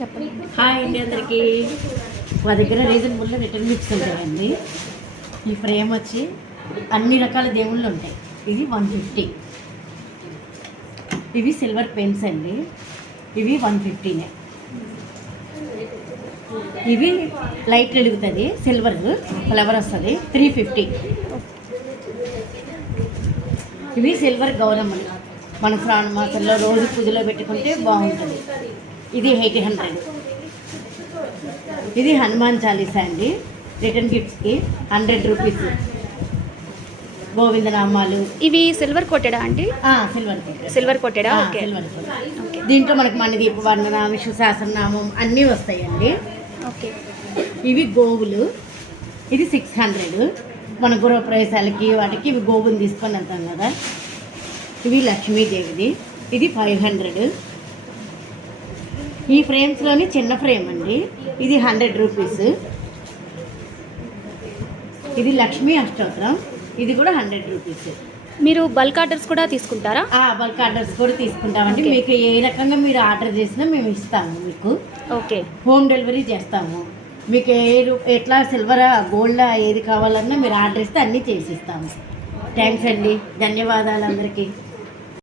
చెప్పండి. హాయ్ అండి అందరికీ. మా దగ్గర రీజనబుల్లో రిటర్న్ గిఫ్ట్స్ ఉంటాయండి. ఈ ఫ్రేమ్ వచ్చి అన్ని రకాల దేవుళ్ళు ఉంటాయి. ఇది వన్ ఫిఫ్టీ. ఇవి సిల్వర్ పెన్స్ అండి. ఇవి వన్ ఫిఫ్టీనే. ఇవి లైట్ వెలుగుతుంది సిల్వర్ ఫ్లవర్ వస్తుంది త్రీ ఫిఫ్టీ. ఇవి సిల్వర్ గౌరమ్మలు. మన శ్రావణ మాసంలో రోజు పూజలో పెట్టుకుంటే బాగుంటుంది. ఇది ఎయిట్ హండ్రెడ్. ఇది హనుమాన్ చాలీసా అండి. రిటర్న్ గిఫ్ట్స్కి హండ్రెడ్ రూపీస్. గోవిందనామాలు ఇవి సిల్వర్ కోటెడా అండి? సిల్వర్. సిల్వర్ కోటెడా? ఆ, ఓకే. సిల్వర్ దీంట్లో మనకి మన దీప వర్ణన విష్ణు సహస్రనామం అన్నీ వస్తాయండి. ఓకే. ఇవి గోవులు. ఇది సిక్స్ హండ్రెడ్. మన గృహ ప్రవేశాలకి వాటికి ఇవి గోవులు తీసుకొని వెళ్తాం కదా. ఇవి లక్ష్మీదేవిది. ఇది ఫైవ్ హండ్రెడ్. ఈ ఫ్రేమ్స్లోని చిన్న ఫ్రేమ్ అండి. ఇది హండ్రెడ్ రూపీస్ ఇది లక్ష్మీ అష్టోత్తరం. ఇది కూడా హండ్రెడ్ రూపీస్ మీరు బల్క్ ఆర్డర్స్ కూడా తీసుకుంటారా? ఆ బల్క్ ఆర్డర్స్ కూడా తీసుకుంటామండి. మీకు ఏ రకంగా మీరు ఆర్డర్ చేసినా మేము ఇస్తాము మీకు. ఓకే హోమ్ డెలివరీ చేస్తాము. మీకు ఏ ఎట్లా సిల్వర్ గోల్డ్ ఏది కావాలన్నా మీరు ఆర్డర్ ఇస్తే అన్నీ చేసిస్తాము. థ్యాంక్స్ అండి. ధన్యవాదాలు అందరికీ.